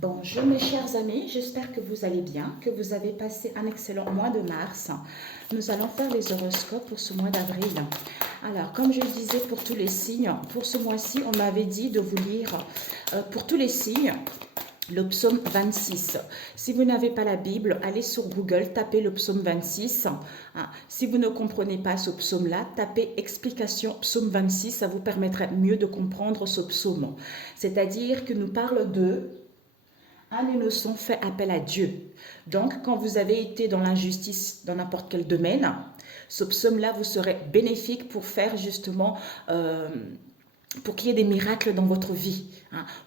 Bonjour mes chers amis, j'espère que vous allez bien, que vous avez passé un excellent mois de mars. Nous allons faire les horoscopes pour ce mois d'avril. Alors, comme je le disais pour tous les signes, pour ce mois-ci, on m'avait dit de vous lire pour tous les signes le psaume 26. Si vous n'avez pas la Bible, allez sur Google, tapez le psaume 26. Si vous ne comprenez pas ce psaume-là, tapez explication psaume 26, ça vous permettra mieux de comprendre ce psaume. C'est-à-dire que nous parle de un innocent fait appel à Dieu. Donc, quand vous avez été dans l'injustice dans n'importe quel domaine, ce psaume-là vous serait bénéfique pour faire justement, pour qu'il y ait des miracles dans votre vie,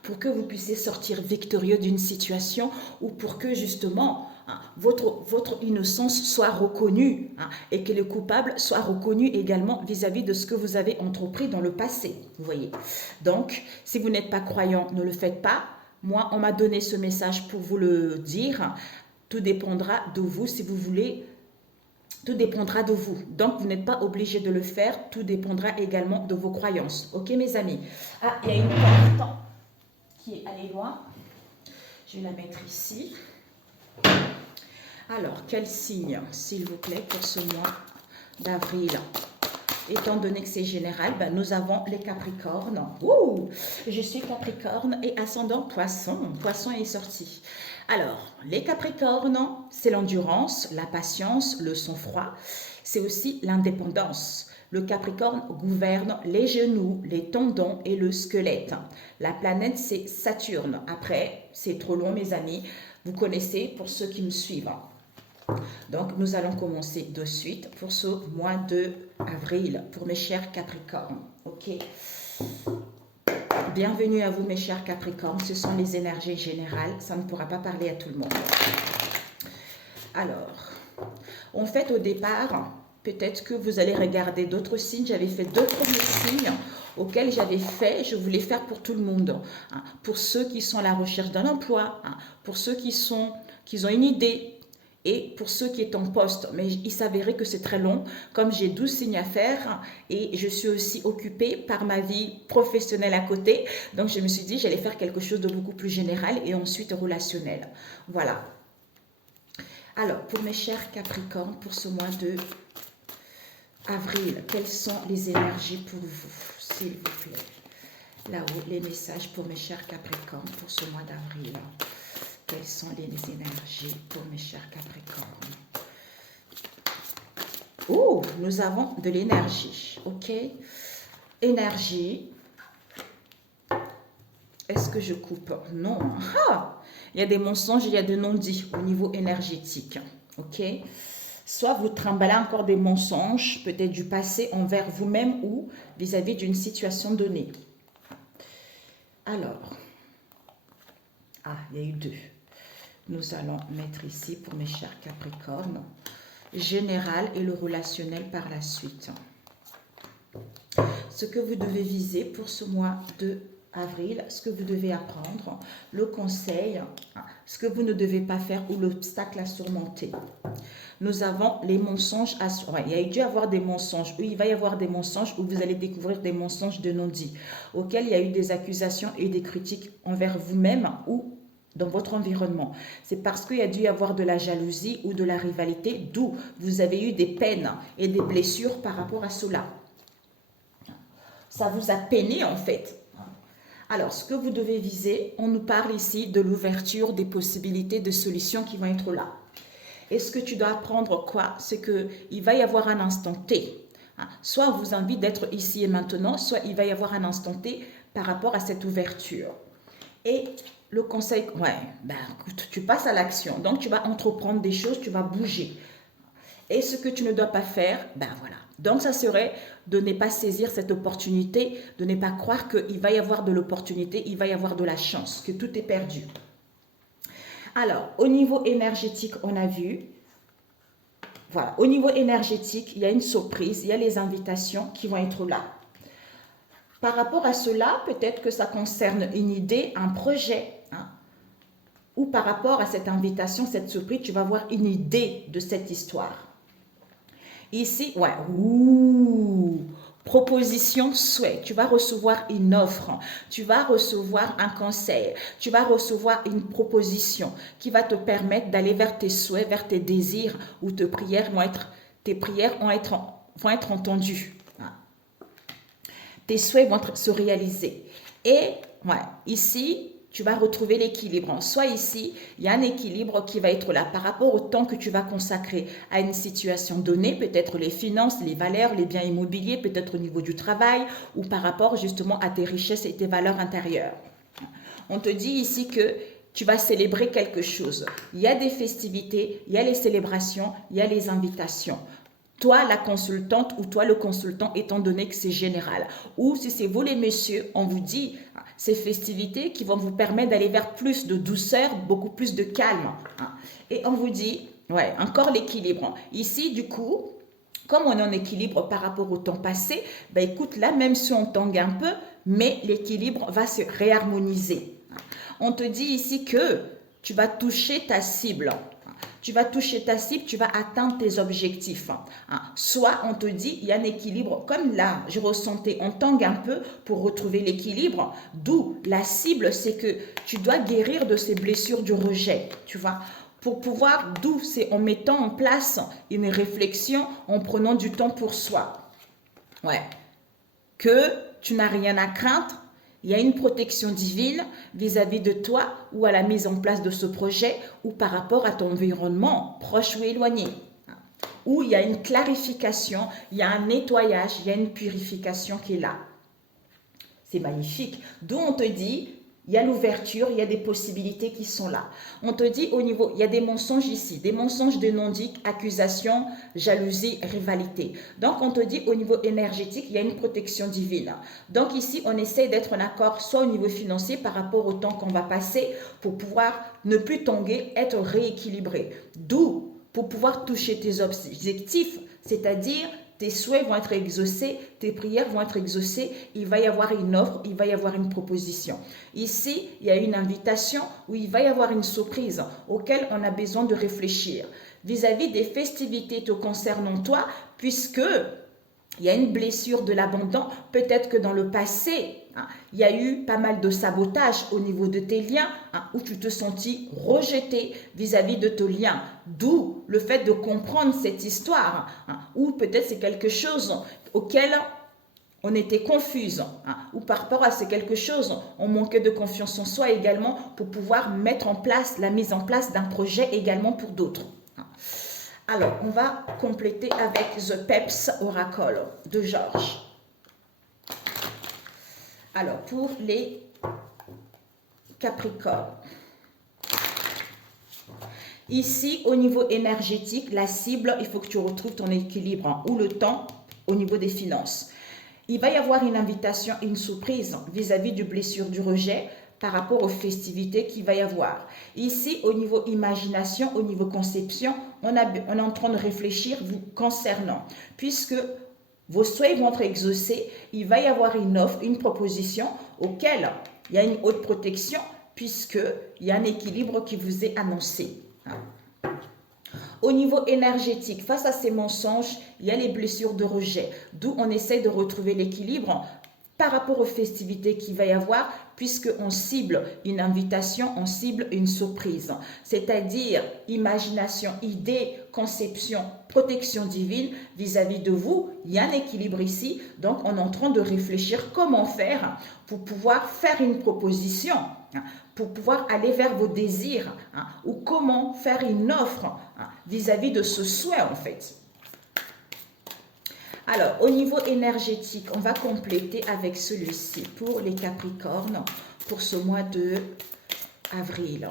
pour que vous puissiez sortir victorieux d'une situation ou pour que justement votre innocence soit reconnue et que le coupable soit reconnu également vis-à-vis de ce que vous avez entrepris dans le passé. Vous voyez. Donc, si vous n'êtes pas croyant, ne le faites pas. Moi, on m'a donné ce message pour vous le dire. Tout dépendra de vous si vous voulez. Tout dépendra de vous. Donc, vous n'êtes pas obligé de le faire. Tout dépendra également de vos croyances. Ok, mes amis? Ah, il y a une carte qui est allée loin. Je vais la mettre ici. Alors, quel signe, s'il vous plaît, pour ce mois d'avril? Étant donné que c'est général, nous avons les Capricornes. Ouh, je suis Capricorne et ascendant Poisson. Poisson est sorti. Alors, les Capricornes, c'est l'endurance, la patience, le sang-froid. C'est aussi l'indépendance. Le Capricorne gouverne les genoux, les tendons et le squelette. La planète, c'est Saturne. Après, c'est trop long, mes amis. Vous connaissez pour ceux qui me suivent. Donc, nous allons commencer de suite pour ce mois de avril, pour mes chers Capricornes. Ok. Bienvenue à vous, mes chers Capricornes. Ce sont les énergies générales. Ça ne pourra pas parler à tout le monde. Alors, en fait, au départ, peut-être que vous allez regarder d'autres signes. J'avais fait deux premiers signes auxquels j'avais fait, je voulais faire pour tout le monde. Pour ceux qui sont à la recherche d'un emploi, pour ceux qui ont une idée, et pour ceux qui sont en poste, mais il s'avérait que c'est très long, comme j'ai 12 signes à faire et je suis aussi occupée par ma vie professionnelle à côté. Donc, je me suis dit, j'allais faire quelque chose de beaucoup plus général et ensuite relationnel. Voilà. Alors, pour mes chers Capricornes, pour ce mois de avril, quelles sont les énergies pour vous, s'il vous plaît? Là-haut, les messages pour mes chers Capricornes pour ce mois d'avril. Quelles sont les énergies pour mes chers Capricornes? Oh, nous avons de l'énergie, ok? Énergie. Est-ce que je coupe? Non. Ah, il y a des mensonges, il y a des non-dits au niveau énergétique, ok? Soit vous trimballez encore des mensonges, peut-être du passé envers vous-même ou vis-à-vis d'une situation donnée. Alors, il y a eu deux. Nous allons mettre ici pour mes chers Capricornes, général et le relationnel par la suite. Ce que vous devez viser pour ce mois de avril, ce que vous devez apprendre, le conseil, ce que vous ne devez pas faire ou l'obstacle à surmonter. Nous avons les mensonges à surmonter. Il y a dû avoir des mensonges, ou il va y avoir des mensonges où vous allez découvrir des mensonges de non-dits, auxquels il y a eu des accusations et des critiques envers vous-même ou dans votre environnement. C'est parce qu'il y a dû y avoir de la jalousie ou de la rivalité, d'où vous avez eu des peines et des blessures par rapport à cela. Ça vous a peiné en fait. Alors, ce que vous devez viser, on nous parle ici de l'ouverture des possibilités de solutions qui vont être là. Et ce que tu dois apprendre quoi? C'est qu'il va y avoir un instant T. Soit on vous invite d'être ici et maintenant, soit il va y avoir un instant T par rapport à cette ouverture. Et le conseil, écoute, tu passes à l'action. Donc, tu vas entreprendre des choses, tu vas bouger. Et ce que tu ne dois pas faire, voilà. Donc, ça serait de ne pas saisir cette opportunité, de ne pas croire qu'il va y avoir de l'opportunité, il va y avoir de la chance, que tout est perdu. Alors, au niveau énergétique, on a vu, voilà, au niveau énergétique, il y a une surprise, il y a les invitations qui vont être là. Par rapport à cela, peut-être que ça concerne une idée, un projet, ou par rapport à cette invitation, cette surprise, tu vas avoir une idée de cette histoire. Ici, proposition, souhait. Tu vas recevoir une offre, tu vas recevoir un conseil, tu vas recevoir une proposition qui va te permettre d'aller vers tes souhaits, vers tes désirs, où tes prières vont être entendues. Tes souhaits vont se réaliser. Et ici, tu vas retrouver l'équilibre. Soit ici, il y a un équilibre qui va être là par rapport au temps que tu vas consacrer à une situation donnée, peut-être les finances, les valeurs, les biens immobiliers, peut-être au niveau du travail ou par rapport justement à tes richesses et tes valeurs intérieures. On te dit ici que tu vas célébrer quelque chose. Il y a des festivités, il y a les célébrations, il y a les invitations. Toi, la consultante ou toi, le consultant, étant donné que c'est général. Ou si c'est vous les messieurs, on vous dit ces festivités qui vont vous permettre d'aller vers plus de douceur, beaucoup plus de calme. Et on vous dit, encore l'équilibre. Ici, du coup, comme on est en équilibre par rapport au temps passé, écoute, là, même si on tangue un peu, mais l'équilibre va se réharmoniser. On te dit ici que tu vas toucher ta cible. Tu vas toucher ta cible, tu vas atteindre tes objectifs. Soit on te dit, il y a un équilibre, comme là, je ressentais, on tangue un peu pour retrouver l'équilibre, d'où la cible, c'est que tu dois guérir de ces blessures du rejet, tu vois. Pour pouvoir, d'où c'est en mettant en place une réflexion, en prenant du temps pour soi. Que tu n'as rien à craindre. Il y a une protection divine vis-à-vis de toi ou à la mise en place de ce projet ou par rapport à ton environnement, proche ou éloigné. Où il y a une clarification, il y a un nettoyage, il y a une purification qui est là. C'est magnifique. D'où on te dit, il y a l'ouverture, il y a des possibilités qui sont là. On te dit au niveau, il y a des mensonges ici, des mensonges de non-dit, accusations, jalousie, rivalité. Donc on te dit au niveau énergétique, il y a une protection divine. Donc ici, on essaie d'être en accord soit au niveau financier par rapport au temps qu'on va passer pour pouvoir ne plus tanguer, être rééquilibré. D'où, pour pouvoir toucher tes objectifs, c'est-à-dire tes souhaits vont être exaucés, tes prières vont être exaucées, il va y avoir une offre, il va y avoir une proposition. Ici, il y a une invitation où il va y avoir une surprise auquel on a besoin de réfléchir. Vis-à-vis des festivités te concernant toi, puisque il y a une blessure de l'abandon, peut-être que dans le passé, il y a eu pas mal de sabotage au niveau de tes liens, où tu te sentis rejeté vis-à-vis de tes liens. D'où le fait de comprendre cette histoire, ou peut-être c'est quelque chose auquel on était confuse, ou par rapport à c'est quelque chose, on manquait de confiance en soi également pour pouvoir mettre en place la mise en place d'un projet également pour d'autres. Alors, on va compléter avec The Peps Oracle de Georges. Alors, pour les Capricornes. Ici, au niveau énergétique, la cible, il faut que tu retrouves ton équilibre, ou le temps au niveau des finances. Il va y avoir une invitation, une surprise vis-à-vis du blessure du rejet, par rapport aux festivités qu'il va y avoir. Ici, au niveau imagination, au niveau conception, on est en train de réfléchir vous concernant. Puisque vos souhaits vont être exaucés, il va y avoir une offre, une proposition auquel il y a une haute protection, puisqu'il y a un équilibre qui vous est annoncé. Au niveau énergétique, face à ces mensonges, il y a les blessures de rejet, d'où on essaie de retrouver l'équilibre par rapport aux festivités qu'il va y avoir, puisqu'on cible une invitation, on cible une surprise. C'est-à-dire imagination, idée, conception, protection divine vis-à-vis de vous. Il y a un équilibre ici, donc on est en train de réfléchir comment faire pour pouvoir faire une proposition, pour pouvoir aller vers vos désirs, ou comment faire une offre vis-à-vis de ce souhait en fait. Alors, au niveau énergétique, on va compléter avec celui-ci pour les Capricornes pour ce mois de avril.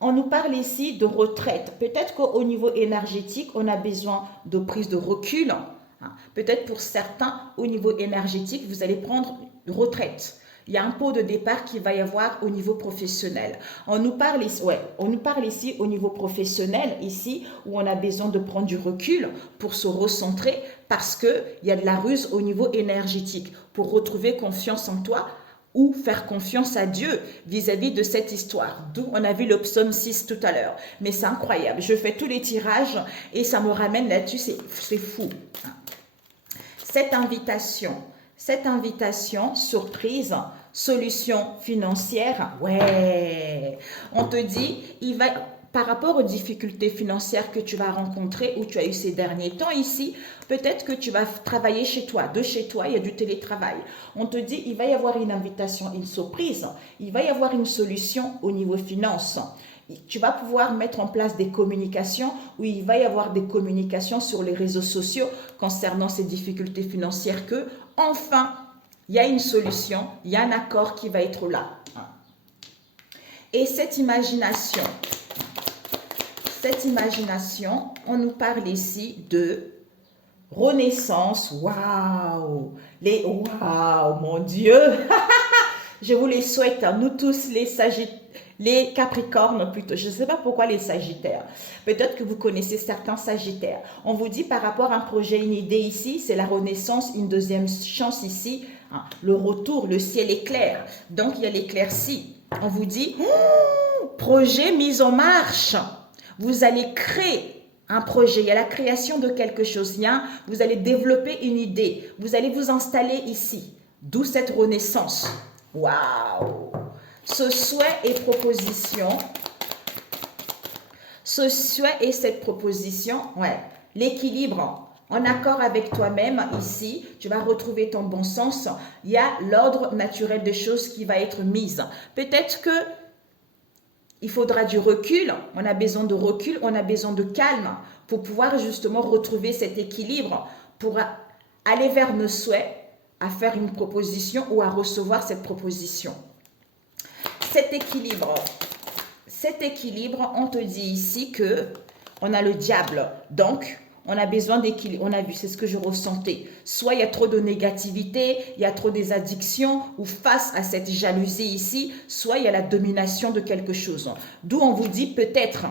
On nous parle ici de retraite. Peut-être qu'au niveau énergétique, on a besoin de prise de recul. Peut-être pour certains, au niveau énergétique, vous allez prendre une retraite. Il y a un pot de départ qui va y avoir au niveau professionnel. On nous parle ici au niveau professionnel, ici, où on a besoin de prendre du recul pour se recentrer parce qu'il y a de la ruse au niveau énergétique pour retrouver confiance en toi ou faire confiance à Dieu vis-à-vis de cette histoire. D'où on a vu le psaume 6 tout à l'heure. Mais c'est incroyable. Je fais tous les tirages et ça me ramène là-dessus. C'est fou. cette invitation surprise, solution financière, ouais, on te dit, il va, par rapport aux difficultés financières que tu vas rencontrer ou tu as eu ces derniers temps ici, peut-être que tu vas travailler chez toi. De chez toi, il y a du télétravail. On te dit, il va y avoir une invitation, une surprise. Il va y avoir une solution au niveau finance. Tu vas pouvoir mettre en place des communications où il va y avoir des communications sur les réseaux sociaux concernant ces difficultés financières que, enfin, il y a une solution, il y a un accord qui va être là. Et cette imagination, on nous parle ici de renaissance. Waouh! Waouh, mon Dieu! Je vous les souhaite, nous tous les Capricornes plutôt. Je ne sais pas pourquoi les Sagittaires. Peut-être que vous connaissez certains Sagittaires. On vous dit par rapport à un projet, une idée ici, c'est la renaissance, une deuxième chance ici. Le retour, le ciel est clair. Donc, il y a l'éclaircie. On vous dit, projet mis en marche. Vous allez créer un projet, il y a la création de quelque chose, vous allez développer une idée, vous allez vous installer ici, d'où cette renaissance. Waouh! Ce souhait et cette proposition, ouais, l'équilibre, en accord avec toi-même ici, tu vas retrouver ton bon sens, il y a l'ordre naturel des choses qui va être mise. Peut-être que il faudra du recul, on a besoin de recul, on a besoin de calme pour pouvoir justement retrouver cet équilibre, pour aller vers nos souhaits, à faire une proposition ou à recevoir cette proposition. Cet équilibre, on te dit ici que on a le diable, donc on a besoin d'équilibre. On a vu, c'est ce que je ressentais. Soit il y a trop de négativité, il y a trop des addictions, ou face à cette jalousie ici, soit il y a la domination de quelque chose. D'où on vous dit peut-être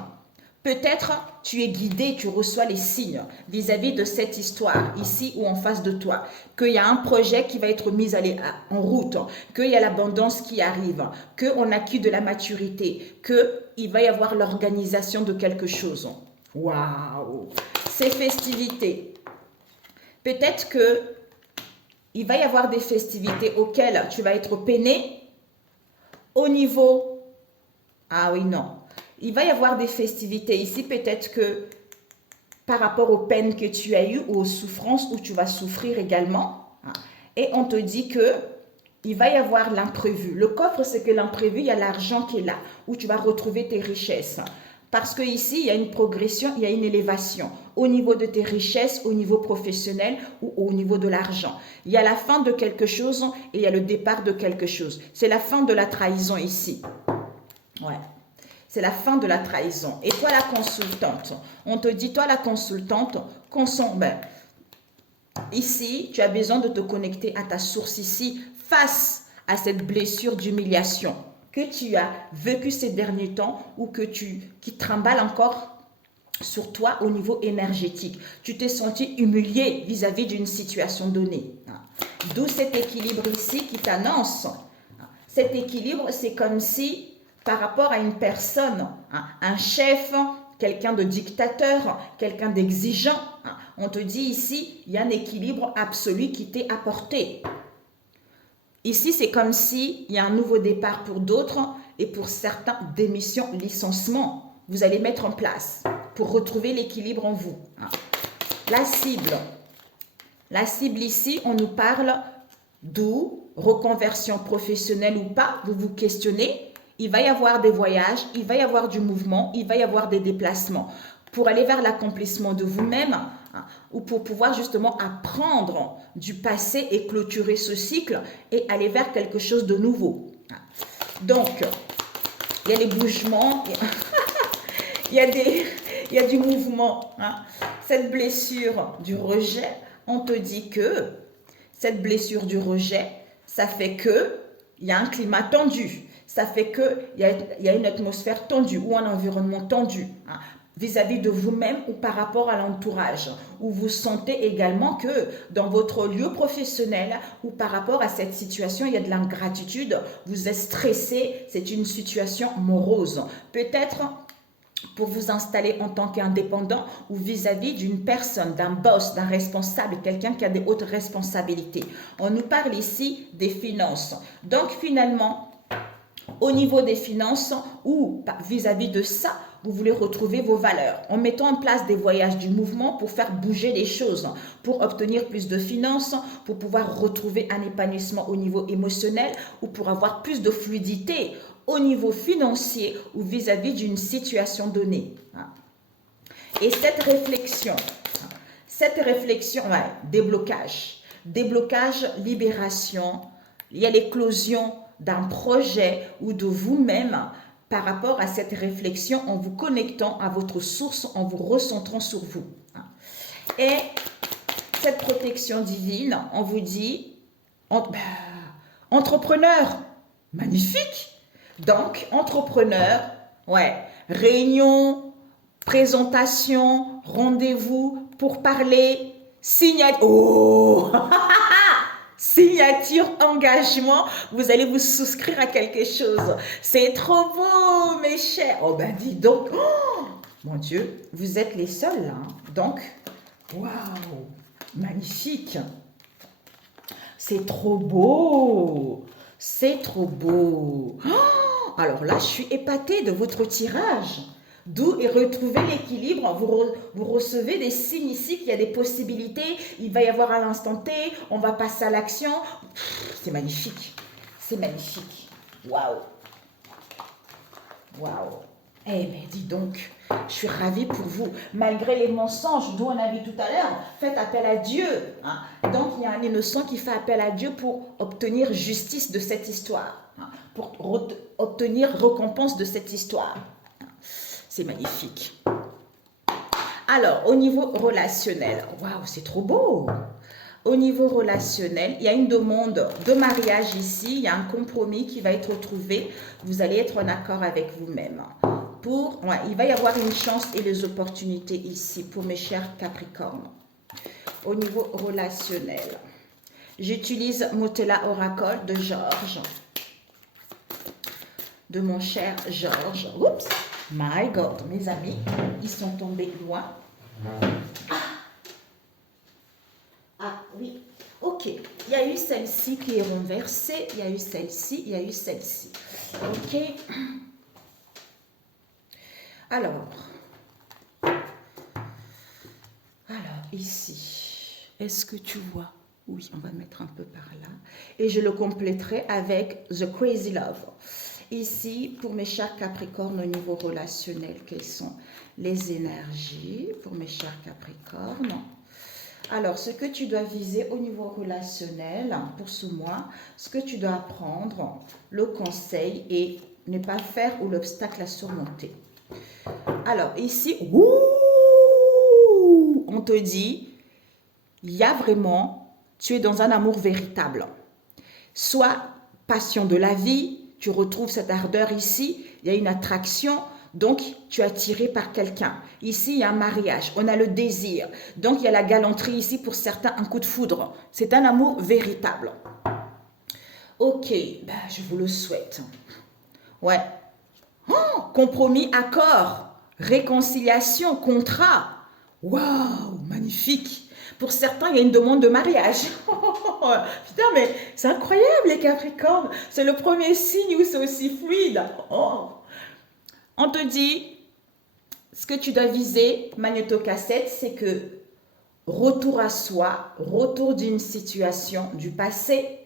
tu es guidé, tu reçois les signes vis-à-vis de cette histoire ici ou en face de toi, qu'il y a un projet qui va être mis en route, qu'il y a l'abondance qui arrive, qu'on acquiert de la maturité, qu'il va y avoir l'organisation de quelque chose. Waouh! Ces festivités. Peut-être que il va y avoir des festivités auxquelles tu vas être peiné au niveau... Ah oui, non. Il va y avoir des festivités ici, peut-être que par rapport aux peines que tu as eues ou aux souffrances où tu vas souffrir également. Et on te dit que il va y avoir l'imprévu. Le coffre, c'est que l'imprévu, il y a l'argent qui est là, où tu vas retrouver tes richesses. Parce que ici, il y a une progression, il y a une élévation au niveau de tes richesses, au niveau professionnel ou au niveau de l'argent. Il y a la fin de quelque chose et il y a le départ de quelque chose. C'est la fin de la trahison ici. Ouais. C'est la fin de la trahison. Et toi, la consultante, on te dit, toi, la consultante, ici, tu as besoin de te connecter à ta source ici, face à cette blessure d'humiliation que tu as vécu ces derniers temps ou qui trimballe encore sur toi au niveau énergétique. Tu t'es senti humilié vis-à-vis d'une situation donnée. D'où cet équilibre ici qui t'annonce. Cet équilibre, c'est comme si, par rapport à une personne, un chef, quelqu'un de dictateur, quelqu'un d'exigeant, on te dit ici, il y a un équilibre absolu qui t'est apporté. Ici, c'est comme s'il y a un nouveau départ pour d'autres et pour certains, démission, licenciement. Vous allez mettre en place pour retrouver l'équilibre en vous. La cible. La cible ici, on nous parle d'où, reconversion professionnelle ou pas, vous vous questionnez. Il va y avoir des voyages, il va y avoir du mouvement, il va y avoir des déplacements pour aller vers l'accomplissement de vous-même ou pour pouvoir justement apprendre du passé et clôturer ce cycle et aller vers quelque chose de nouveau. Donc, il y a les bougements, il y a du mouvement. Cette blessure du rejet, on te dit que cette blessure du rejet, ça fait que il y a un climat tendu. Ça fait qu'il y a une atmosphère tendue ou un environnement tendu vis-à-vis de vous-même ou par rapport à l'entourage, où vous sentez également que dans votre lieu professionnel ou par rapport à cette situation, il y a de l'ingratitude, vous êtes stressé, c'est une situation morose. Peut-être pour vous installer en tant qu'indépendant ou vis-à-vis d'une personne, d'un boss, d'un responsable, quelqu'un qui a des hautes responsabilités. On nous parle ici des finances. Donc finalement, au niveau des finances ou vis-à-vis de ça, vous voulez retrouver vos valeurs en mettant en place des voyages du mouvement pour faire bouger les choses, pour obtenir plus de finances, pour pouvoir retrouver un épanouissement au niveau émotionnel ou pour avoir plus de fluidité au niveau financier ou vis-à-vis d'une situation donnée. Et cette réflexion, ouais, déblocage, libération, il y a l'éclosion d'un projet ou de vous-même par rapport à cette réflexion en vous connectant à votre source, en vous recentrant sur vous. Et cette protection divine, on vous dit, entrepreneur, magnifique. Donc, entrepreneur, ouais, réunion, présentation, rendez-vous pour parler, signature. Oh signature, engagement, vous allez vous souscrire à quelque chose. C'est trop beau, mes chers. Oh ben dis donc, oh, mon Dieu, vous êtes les seuls là. Donc, waouh, magnifique. C'est trop beau. C'est trop beau. Oh, alors là, je suis épatée de votre tirage. D'où et retrouver l'équilibre. Vous recevez des signes ici qu'il y a des possibilités. Il va y avoir à l'instant T. On va passer à l'action. C'est magnifique. C'est magnifique. Waouh. Waouh. Eh bien, dis donc, je suis ravie pour vous. Malgré les mensonges dont on a vu tout à l'heure, faites appel à Dieu. Hein. Donc, il y a un innocent qui fait appel à Dieu pour obtenir justice de cette histoire. Hein, pour obtenir récompense de cette histoire. C'est magnifique. Alors, au niveau relationnel, waouh, c'est trop beau. Au niveau relationnel, il y a une demande de mariage ici, il y a un compromis qui va être trouvé. Vous allez être en accord avec vous-même. Il va y avoir une chance et les opportunités ici pour mes chers Capricornes. Au niveau relationnel, j'utilise Motella Oracle de Georges, de mon cher Georges. Oups! My God, mes amis, ils sont tombés loin. Ah oui, ok. Il y a eu celle-ci qui est renversée. Il y a eu celle-ci, il y a eu celle-ci. Ok. Alors ici, est-ce que tu vois? Oui, on va mettre un peu par là. Et je le compléterai avec The Crazy Love. Ici, pour mes chers Capricornes au niveau relationnel, quelles sont les énergies pour mes chers Capricornes? Alors, ce que tu dois viser au niveau relationnel pour ce mois, ce que tu dois apprendre, le conseil est ne pas faire ou l'obstacle à surmonter. Alors, ici, on te dit, il y a vraiment, tu es dans un amour véritable. Soit passion de la vie, tu retrouves cette ardeur ici, il y a une attraction, donc tu es attiré par quelqu'un. Ici, il y a un mariage, on a le désir. Donc, il y a la galanterie ici, pour certains, un coup de foudre. C'est un amour véritable. Ok, ben, je vous le souhaite. Ouais. Oh, compromis, accord, réconciliation, contrat. Waouh, magnifique. Pour certains, il y a une demande de mariage. Putain, mais c'est incroyable les Capricornes. C'est le premier signe où c'est aussi fluide. Oh. On te dit, ce que tu dois viser, magnétocassette, c'est que retour à soi, retour d'une situation du passé.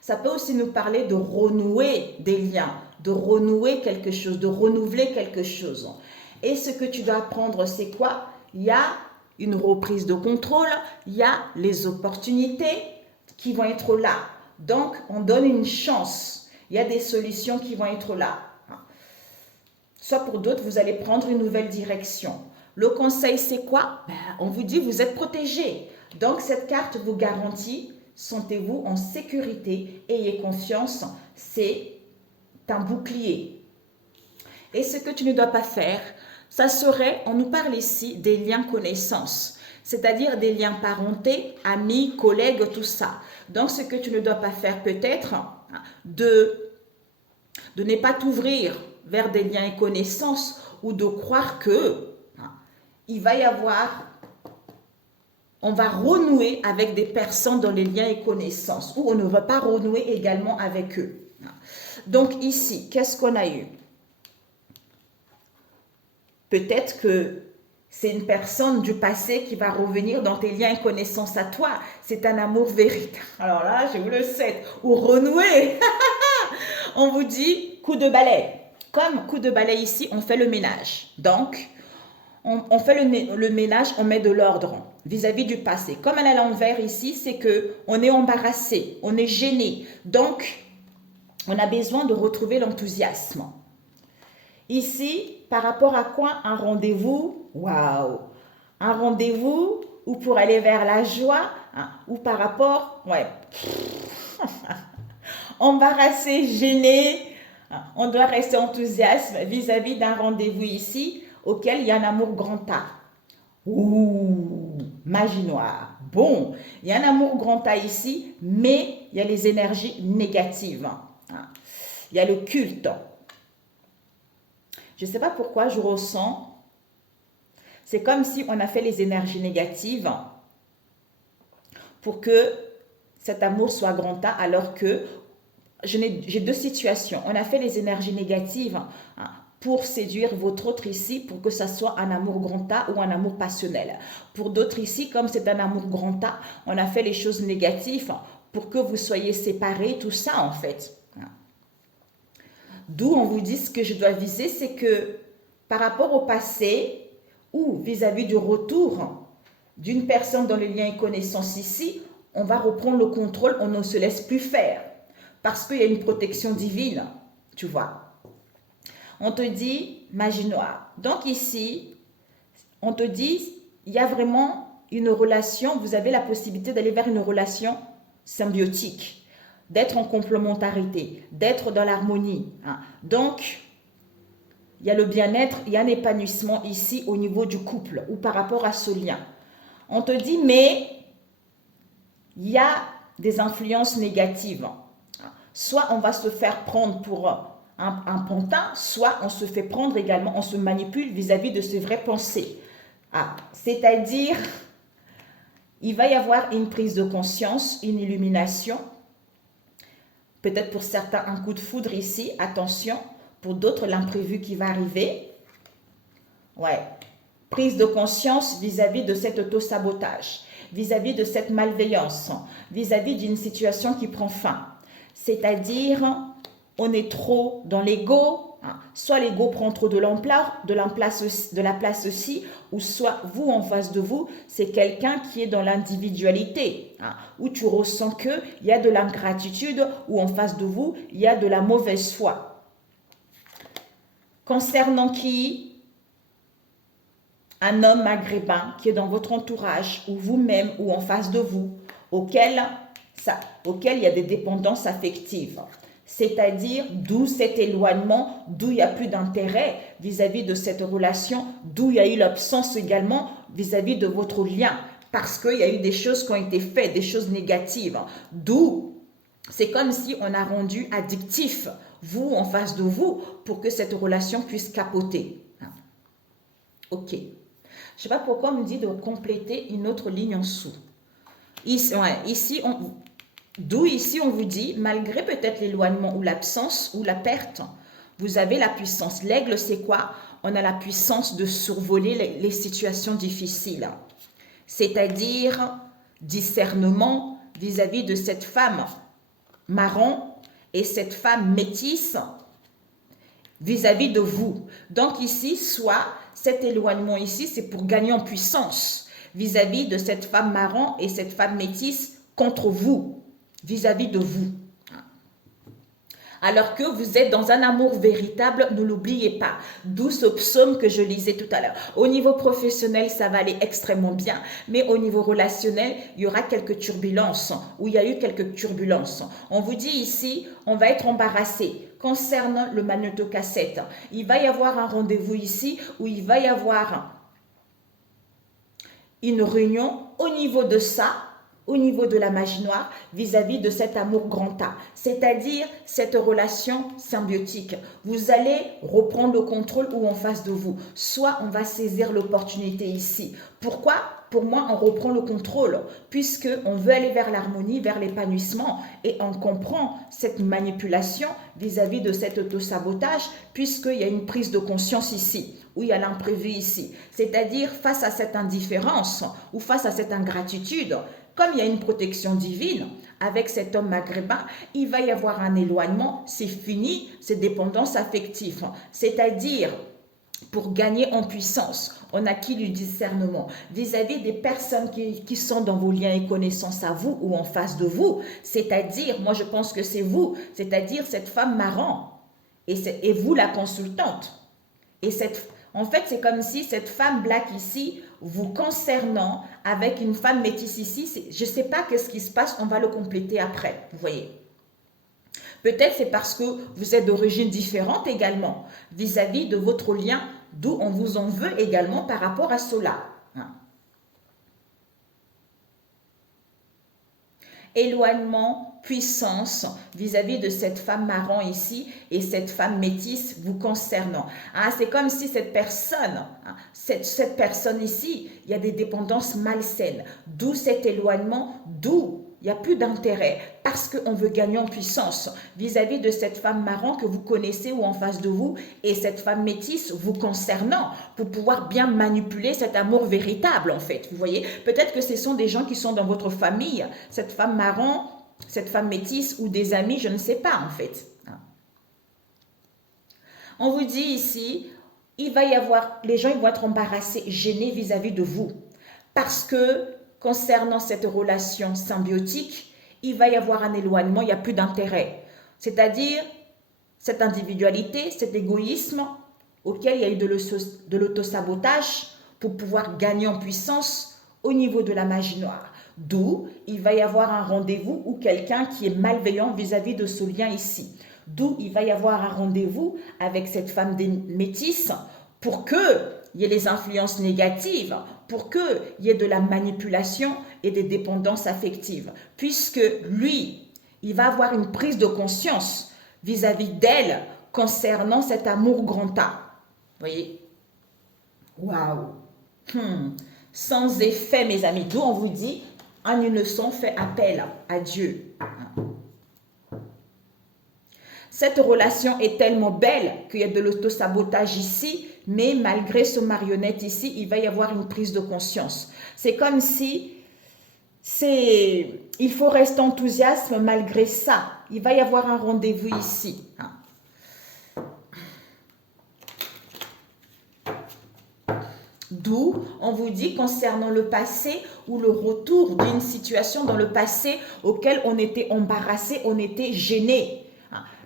Ça peut aussi nous parler de renouer des liens, de renouer quelque chose, de renouveler quelque chose. Et ce que tu dois apprendre, c'est quoi? Il y a une reprise de contrôle, il y a les opportunités qui vont être là. Donc, on donne une chance. Il y a des solutions qui vont être là. Soit pour d'autres, vous allez prendre une nouvelle direction. Le conseil, c'est quoi? On vous dit, vous êtes protégé. Donc, cette carte vous garantit, sentez-vous en sécurité, ayez confiance, c'est un bouclier. Et ce que tu ne dois pas faire, ça serait, on nous parle ici des liens connaissances, c'est-à-dire des liens parentés, amis, collègues, tout ça. Donc, ce que tu ne dois pas faire peut-être, de ne pas t'ouvrir vers des liens et connaissances ou de croire que il va y avoir, on va renouer avec des personnes dans les liens et connaissances ou on ne va pas renouer également avec eux. Donc ici, qu'est-ce qu'on a eu? Peut-être que c'est une personne du passé qui va revenir dans tes liens et connaissances à toi. C'est un amour véritable. Alors là, je vous le sais. Ou renouer. On vous dit coup de balai. Comme coup de balai ici, on fait le ménage. Donc, on fait le ménage, on met de l'ordre vis-à-vis du passé. Comme elle est à l'envers ici, c'est que on est embarrassé, on est gêné. Donc, on a besoin de retrouver l'enthousiasme. Ici, par rapport à quoi? Un rendez-vous, waouh! Un rendez-vous ou pour aller vers la joie, hein, ou par rapport, ouais, embarrassé, gêné, hein, on doit rester enthousiaste vis-à-vis d'un rendez-vous ici auquel il y a un amour grand A. Ouh, magie noire. Bon, il y a un amour grand A ici, mais il y a les énergies négatives. Hein. Il y a le culte. Je ne sais pas pourquoi je ressens, c'est comme si on a fait les énergies négatives pour que cet amour soit grand A, alors que j'ai deux situations. On a fait les énergies négatives pour séduire votre autre ici, pour que ça soit un amour grand A ou un amour passionnel. Pour d'autres ici, comme c'est un amour grand A, on a fait les choses négatives pour que vous soyez séparés, tout ça en fait. D'où on vous dit ce que je dois viser, c'est que par rapport au passé ou vis-à-vis du retour d'une personne dans les liens et connaissances ici, on va reprendre le contrôle, on ne se laisse plus faire parce qu'il y a une protection divine, tu vois. On te dit magie noire. Donc ici, on te dit, il y a vraiment une relation, vous avez la possibilité d'aller vers une relation symbiotique, d'être en complémentarité, d'être dans l'harmonie. Hein. Donc, il y a le bien-être, il y a un épanouissement ici au niveau du couple ou par rapport à ce lien. On te dit, mais il y a des influences négatives. Soit on va se faire prendre pour un pantin, soit on se fait prendre également, on se manipule vis-à-vis de ses vraies pensées. C'est-à-dire, il va y avoir une prise de conscience, une illumination. Peut-être pour certains, un coup de foudre ici, attention. Pour d'autres, l'imprévu qui va arriver. Ouais. Prise de conscience vis-à-vis de cet auto-sabotage, vis-à-vis de cette malveillance, vis-à-vis d'une situation qui prend fin. C'est-à-dire, on est trop dans l'ego. Soit l'ego prend trop de l'ampleur, de la place aussi, ou soit vous en face de vous, c'est quelqu'un qui est dans l'individualité, où tu ressens qu'il y a de l'ingratitude, ou en face de vous, il y a de la mauvaise foi. Concernant qui? Un homme maghrébin qui est dans votre entourage, ou vous-même, ou en face de vous, auquel il y a des dépendances affectives. C'est-à-dire d'où cet éloignement, d'où il n'y a plus d'intérêt vis-à-vis de cette relation, d'où il y a eu l'absence également vis-à-vis de votre lien, parce qu'il y a eu des choses qui ont été faites, des choses négatives. D'où c'est comme si on a rendu addictif, vous en face de vous, pour que cette relation puisse capoter. Ok. Je ne sais pas pourquoi on me dit de compléter une autre ligne en dessous. D'où ici on vous dit, malgré peut-être l'éloignement ou l'absence ou la perte, vous avez la puissance. L'aigle, c'est quoi? On a la puissance de survoler les situations difficiles. C'est-à-dire discernement vis-à-vis de cette femme marron et cette femme métisse vis-à-vis de vous. Donc ici, soit cet éloignement ici, c'est pour gagner en puissance vis-à-vis de cette femme marron et cette femme métisse contre vous. Vis-à-vis de vous. Alors que vous êtes dans un amour véritable, ne l'oubliez pas. D'où ce psaume que je lisais tout à l'heure. Au niveau professionnel, ça va aller extrêmement bien, mais au niveau relationnel, il y aura quelques turbulences, ou il y a eu quelques turbulences. On vous dit ici, on va être embarrassé. Concernant le magnétocassette, il va y avoir un rendez-vous ici, où il va y avoir une réunion au niveau de ça, au niveau de la magie noire vis-à-vis de cet amour grand A, c'est-à-dire cette relation symbiotique. Vous allez reprendre le contrôle ou en face de vous. Soit on va saisir l'opportunité ici. Pourquoi? Pour moi, on reprend le contrôle puisqu'on veut aller vers l'harmonie, vers l'épanouissement et on comprend cette manipulation vis-à-vis de cet autosabotage puisqu'il y a une prise de conscience ici ou il y a l'imprévu ici. C'est-à-dire face à cette indifférence ou face à cette ingratitude, comme il y a une protection divine avec cet homme maghrébin, il va y avoir un éloignement, c'est fini, c'est dépendance affective. C'est-à-dire pour gagner en puissance, on acquis du discernement vis-à-vis des personnes qui sont dans vos liens et connaissances à vous ou en face de vous, c'est-à-dire, moi je pense que c'est vous, c'est-à-dire cette femme marrant et vous la consultante. Et en fait, c'est comme si cette femme black ici, vous concernant avec une femme métisse ici, je ne sais pas qu'est-ce qui se passe, on va le compléter après, vous voyez. Peut-être c'est parce que vous êtes d'origine différente également vis-à-vis de votre lien, d'où on vous en veut également par rapport à cela. Éloignement, puissance vis-à-vis de cette femme marron ici et cette femme métisse vous concernant. C'est comme si cette personne, cette personne ici, il y a des dépendances malsaines, d'où cet éloignement, d'où il n'y a plus d'intérêt parce qu'on veut gagner en puissance vis-à-vis de cette femme marron que vous connaissez ou en face de vous et cette femme métisse vous concernant pour pouvoir bien manipuler cet amour véritable en fait. Vous voyez, peut-être que ce sont des gens qui sont dans votre famille, cette femme marron, cette femme métisse ou des amis, je ne sais pas en fait. On vous dit ici, il va y avoir, les gens ils vont être embarrassés, gênés vis-à-vis de vous parce que concernant cette relation symbiotique, il va y avoir un éloignement, il n'y a plus d'intérêt. C'est-à-dire, cette individualité, cet égoïsme auquel il y a eu de l'autosabotage pour pouvoir gagner en puissance au niveau de la magie noire. D'où il va y avoir un rendez-vous ou quelqu'un qui est malveillant vis-à-vis de ce lien ici. D'où il va y avoir un rendez-vous avec cette femme métisse pour qu'il y ait les influences négatives, pour qu'il y ait de la manipulation et des dépendances affectives. Puisque lui, il va avoir une prise de conscience vis-à-vis d'elle concernant cet amour grand A. Vous voyez? Waouh! Sans effet, mes amis. D'où on vous dit, en unison, fait appel à Dieu. Cette relation est tellement belle qu'il y a de l'autosabotage ici, mais malgré ce marionnette ici, il va y avoir une prise de conscience. C'est comme si il faut rester enthousiaste malgré ça. Il va y avoir un rendez-vous ici. D'où on vous dit concernant le passé ou le retour d'une situation dans le passé auquel on était embarrassé, on était gêné.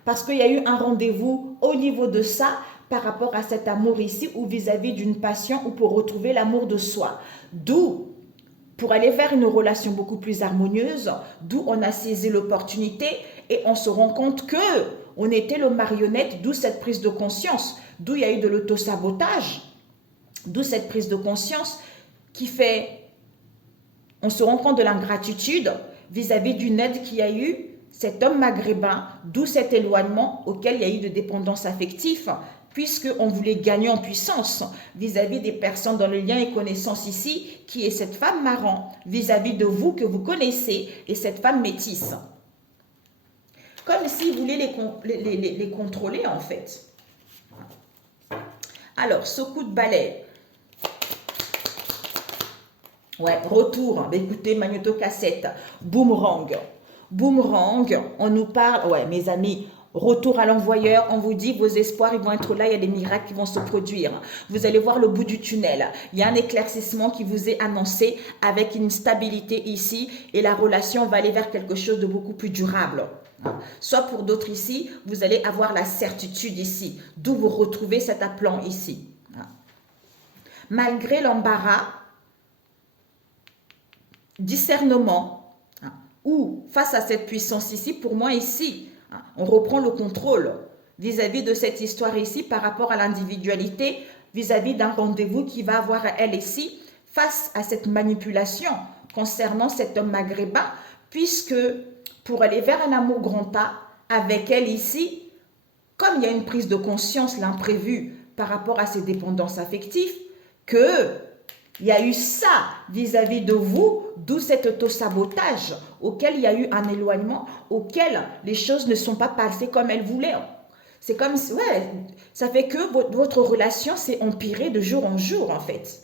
Parce qu'il y a eu un rendez-vous au niveau de ça par rapport à cet amour ici ou vis-à-vis d'une passion ou pour retrouver l'amour de soi. D'où, pour aller vers une relation beaucoup plus harmonieuse, d'où on a saisi l'opportunité et on se rend compte que on était le marionnette, d'où cette prise de conscience, d'où il y a eu de l'autosabotage, d'où cette prise de conscience qui fait, on se rend compte de l'ingratitude vis-à-vis d'une aide qu'il y a eu cet homme maghrébin, d'où cet éloignement auquel il y a eu de dépendance affective, puisqu'on voulait gagner en puissance vis-à-vis des personnes dans le lien et connaissance ici, qui est cette femme marron, vis-à-vis de vous que vous connaissez, et cette femme métisse. Comme s'il voulait les contrôler en fait. Alors, ce coup de balai. Ouais, retour. Écoutez, magnétocassette, boomerang. Boomerang, on nous parle, ouais mes amis, retour à l'envoyeur, on vous dit vos espoirs ils vont être là, il y a des miracles qui vont se produire. Vous allez voir le bout du tunnel, il y a un éclaircissement qui vous est annoncé avec une stabilité ici et la relation va aller vers quelque chose de beaucoup plus durable. Soit pour d'autres ici, vous allez avoir la certitude ici, d'où vous retrouvez cet appelant ici. Malgré l'embarras, discernement, ou face à cette puissance ici, pour moi ici, on reprend le contrôle vis-à-vis de cette histoire ici par rapport à l'individualité, vis-à-vis d'un rendez-vous qui va avoir elle ici, face à cette manipulation concernant cet homme maghrébin, puisque pour aller vers un amour grand A, avec elle ici, comme il y a une prise de conscience, l'imprévu, par rapport à ses dépendances affectives, que il y a eu ça vis-à-vis de vous, d'où cet autosabotage, auquel il y a eu un éloignement, auquel les choses ne sont pas passées comme elles voulaient. C'est comme, ouais, ça fait que votre relation s'est empirée de jour en jour, en fait.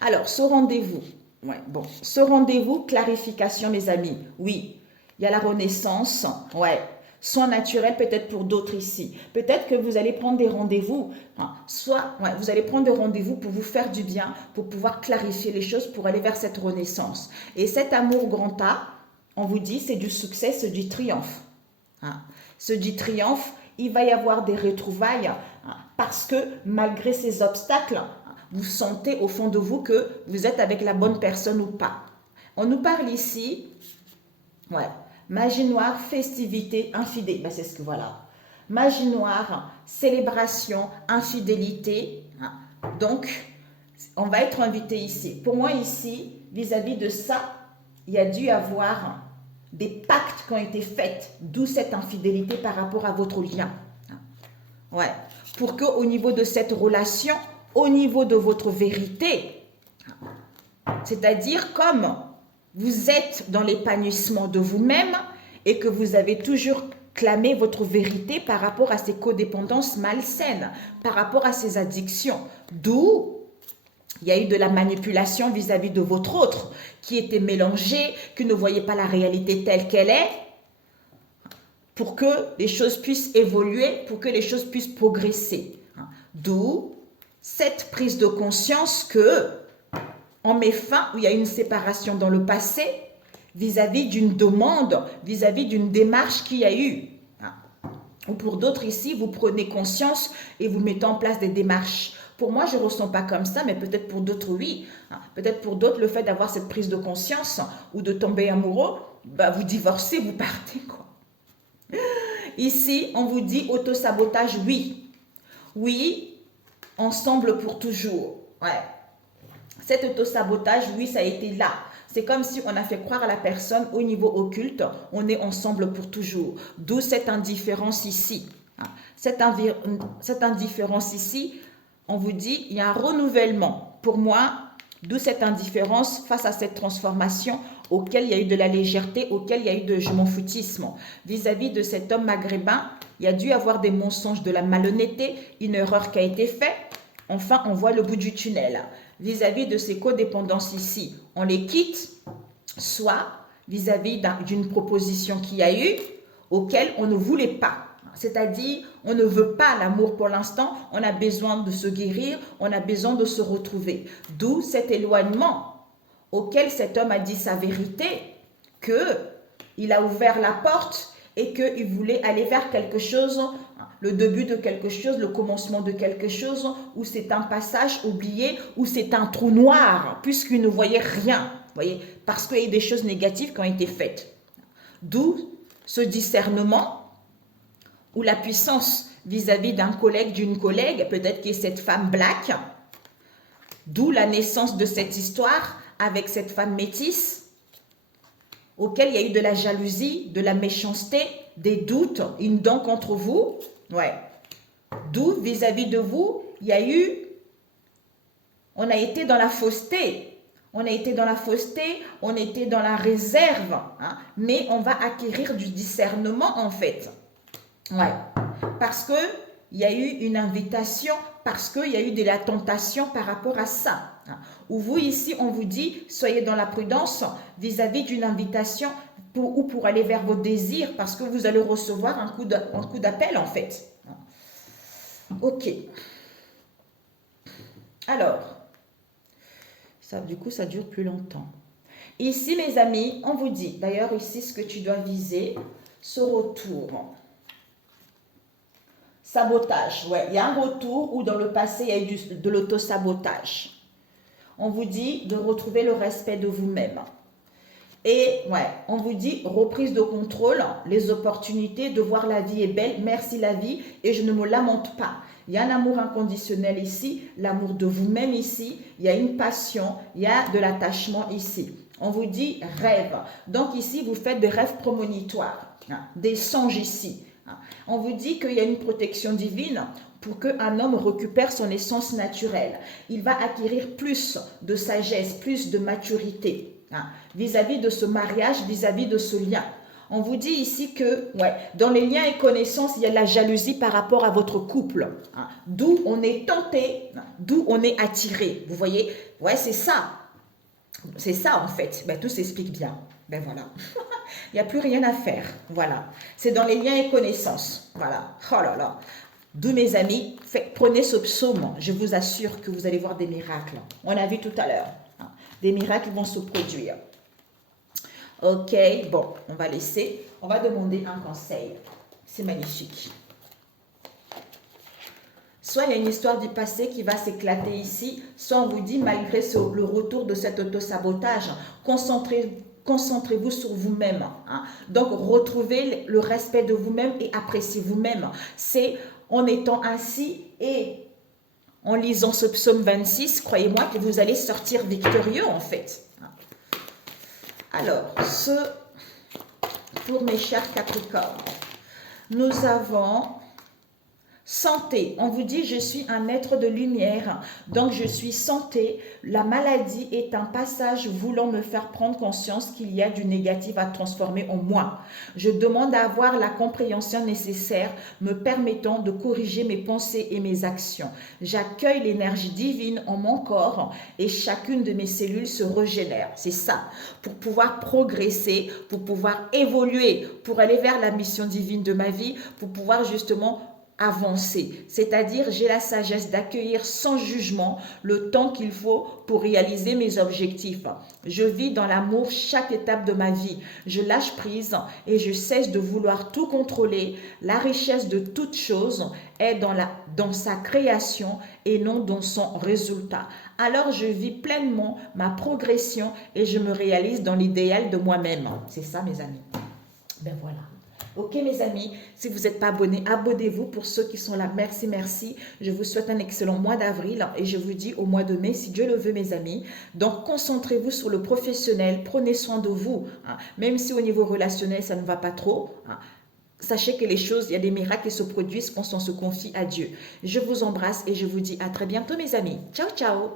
Alors, ce rendez-vous, ouais, bon, ce rendez-vous, clarification, mes amis, oui, il y a la renaissance, ouais, soin naturel peut-être pour d'autres ici. Peut-être que vous allez prendre des rendez-vous, hein, soit ouais, vous allez prendre des rendez-vous pour vous faire du bien, pour pouvoir clarifier les choses, pour aller vers cette renaissance. Et cet amour grand A, on vous dit, c'est du succès, c'est du triomphe. Hein. Ce dit triomphe, il va y avoir des retrouvailles, hein, parce que malgré ces obstacles, vous sentez au fond de vous que vous êtes avec la bonne personne ou pas. On nous parle ici, ouais, magie noire, festivité, infidélité. Ben c'est ce que voilà. Magie noire, célébration, infidélité. Donc, on va être invité ici. Pour moi, ici, vis-à-vis de ça, il y a dû avoir des pactes qui ont été faits, d'où cette infidélité par rapport à votre lien. Ouais. Pour qu'au niveau de cette relation, au niveau de votre vérité, c'est-à-dire comme vous êtes dans l'épanouissement de vous-même et que vous avez toujours clamé votre vérité par rapport à ces codépendances malsaines, par rapport à ces addictions, d'où il y a eu de la manipulation vis-à-vis de votre autre, qui était mélangée, qui ne voyait pas la réalité telle qu'elle est, pour que les choses puissent évoluer, pour que les choses puissent progresser. D'où cette prise de conscience que on met fin, où il y a une séparation dans le passé, vis-à-vis d'une demande, vis-à-vis d'une démarche qu'il y a eu. Ou pour d'autres ici, vous prenez conscience et vous mettez en place des démarches. Pour moi, je ne ressens pas comme ça, mais peut-être pour d'autres, oui. Peut-être pour d'autres, le fait d'avoir cette prise de conscience ou de tomber amoureux, bah, vous divorcez, vous partez, quoi. Ici, on vous dit autosabotage, oui. Oui, ensemble pour toujours. Ouais. Cet autosabotage, oui, ça a été là. C'est comme si on a fait croire à la personne au niveau occulte, on est ensemble pour toujours. D'où cette indifférence ici. Cette indifférence ici, on vous dit, il y a un renouvellement. Pour moi, d'où cette indifférence face à cette transformation auquel il y a eu de la légèreté, auquel il y a eu de je m'en foutisme. Vis-à-vis de cet homme maghrébin, il y a dû avoir des mensonges, de la malhonnêteté, une erreur qui a été faite. Enfin, on voit le bout du tunnel. Vis-à-vis de ces codépendances ici, on les quitte, soit vis-à-vis d'une proposition qu'il y a eu, auquel on ne voulait pas. C'est-à-dire, on ne veut pas l'amour pour l'instant, on a besoin de se guérir, on a besoin de se retrouver. D'où cet éloignement auquel cet homme a dit sa vérité, qu'il a ouvert la porte et qu'il voulait aller vers quelque chose, le début de quelque chose, le commencement de quelque chose, où c'est un passage oublié, où c'est un trou noir, puisqu'il ne voyait rien, voyez, parce qu'il y a eu des choses négatives qui ont été faites. D'où ce discernement, ou la puissance vis-à-vis d'un collègue, d'une collègue, peut-être qui est cette femme black, d'où la naissance de cette histoire avec cette femme métisse, auquel il y a eu de la jalousie, de la méchanceté, des doutes, une dent contre vous, ouais. D'où vis-à-vis de vous, il y a eu, on a été dans la fausseté, on a été dans la fausseté, on était dans la réserve, hein, mais on va acquérir du discernement en fait, ouais, parce que il y a eu une invitation, parce qu'il y a eu de la tentation par rapport à ça. Ou vous ici, on vous dit, soyez dans la prudence vis-à-vis d'une invitation ou pour aller vers vos désirs, parce que vous allez recevoir un coup d'appel en fait. Ok. Alors, ça, du coup, ça dure plus longtemps. Ici, mes amis, on vous dit, d'ailleurs ici, ce que tu dois viser, ce retour. Sabotage, ouais, il y a un retour où dans le passé, il y a eu de l'autosabotage. On vous dit de retrouver le respect de vous-même. Et ouais, on vous dit reprise de contrôle, les opportunités de voir la vie est belle, merci la vie et je ne me lamente pas. Il y a un amour inconditionnel ici, l'amour de vous-même ici, il y a une passion, il y a de l'attachement ici. On vous dit rêve. Donc ici, vous faites des rêves prémonitoires, des songes ici. On vous dit qu'il y a une protection divine pour qu'un homme récupère son essence naturelle. Il va acquérir plus de sagesse, plus de maturité vis-à-vis de ce mariage, vis-à-vis de ce lien. On vous dit ici que dans les liens et connaissances, il y a la jalousie par rapport à votre couple. D'où on est tenté, d'où on est attiré. Vous voyez? Ouais, c'est ça. C'est ça en fait. Tout s'explique bien. Voilà. Il n'y a plus rien à faire. Voilà. C'est dans les liens et connaissances. Voilà. Oh là là. D'où mes amis, prenez ce psaume. Je vous assure que vous allez voir des miracles. On a vu tout à l'heure. Des miracles vont se produire. Ok, bon, on va laisser. On va demander un conseil. C'est magnifique. Soit il y a une histoire du passé qui va s'éclater ici, soit on vous dit, malgré le retour de cet autosabotage, concentrez-vous sur vous-même. Donc, retrouvez le respect de vous-même et appréciez vous-même. C'est en étant ainsi et en lisant ce psaume 26, croyez-moi que vous allez sortir victorieux en fait. Alors, pour mes chers Capricornes, nous avons santé. On vous dit, je suis un être de lumière, donc je suis santé. La maladie est un passage voulant me faire prendre conscience qu'il y a du négatif à transformer en moi. Je demande à avoir la compréhension nécessaire me permettant de corriger mes pensées et mes actions. J'accueille l'énergie divine en mon corps et chacune de mes cellules se régénère. C'est ça, pour pouvoir progresser, pour pouvoir évoluer, pour aller vers la mission divine de ma vie, pour pouvoir justement avancer, c'est-à-dire j'ai la sagesse d'accueillir sans jugement le temps qu'il faut pour réaliser mes objectifs. Je vis dans l'amour chaque étape de ma vie. Je lâche prise et je cesse de vouloir tout contrôler. La richesse de toute chose est dans sa création et non dans son résultat. Alors je vis pleinement ma progression et je me réalise dans l'idéal de moi-même. C'est ça mes amis. Voilà. Ok mes amis, si vous n'êtes pas abonnés, abonnez-vous. Pour ceux qui sont là, merci, merci. Je vous souhaite un excellent mois d'avril et je vous dis au mois de mai, si Dieu le veut mes amis. Donc concentrez-vous sur le professionnel, prenez soin de vous. Même si au niveau relationnel, ça ne va pas trop. Sachez que les choses, il y a des miracles qui se produisent quand on se confie à Dieu. Je vous embrasse et je vous dis à très bientôt mes amis. Ciao, ciao.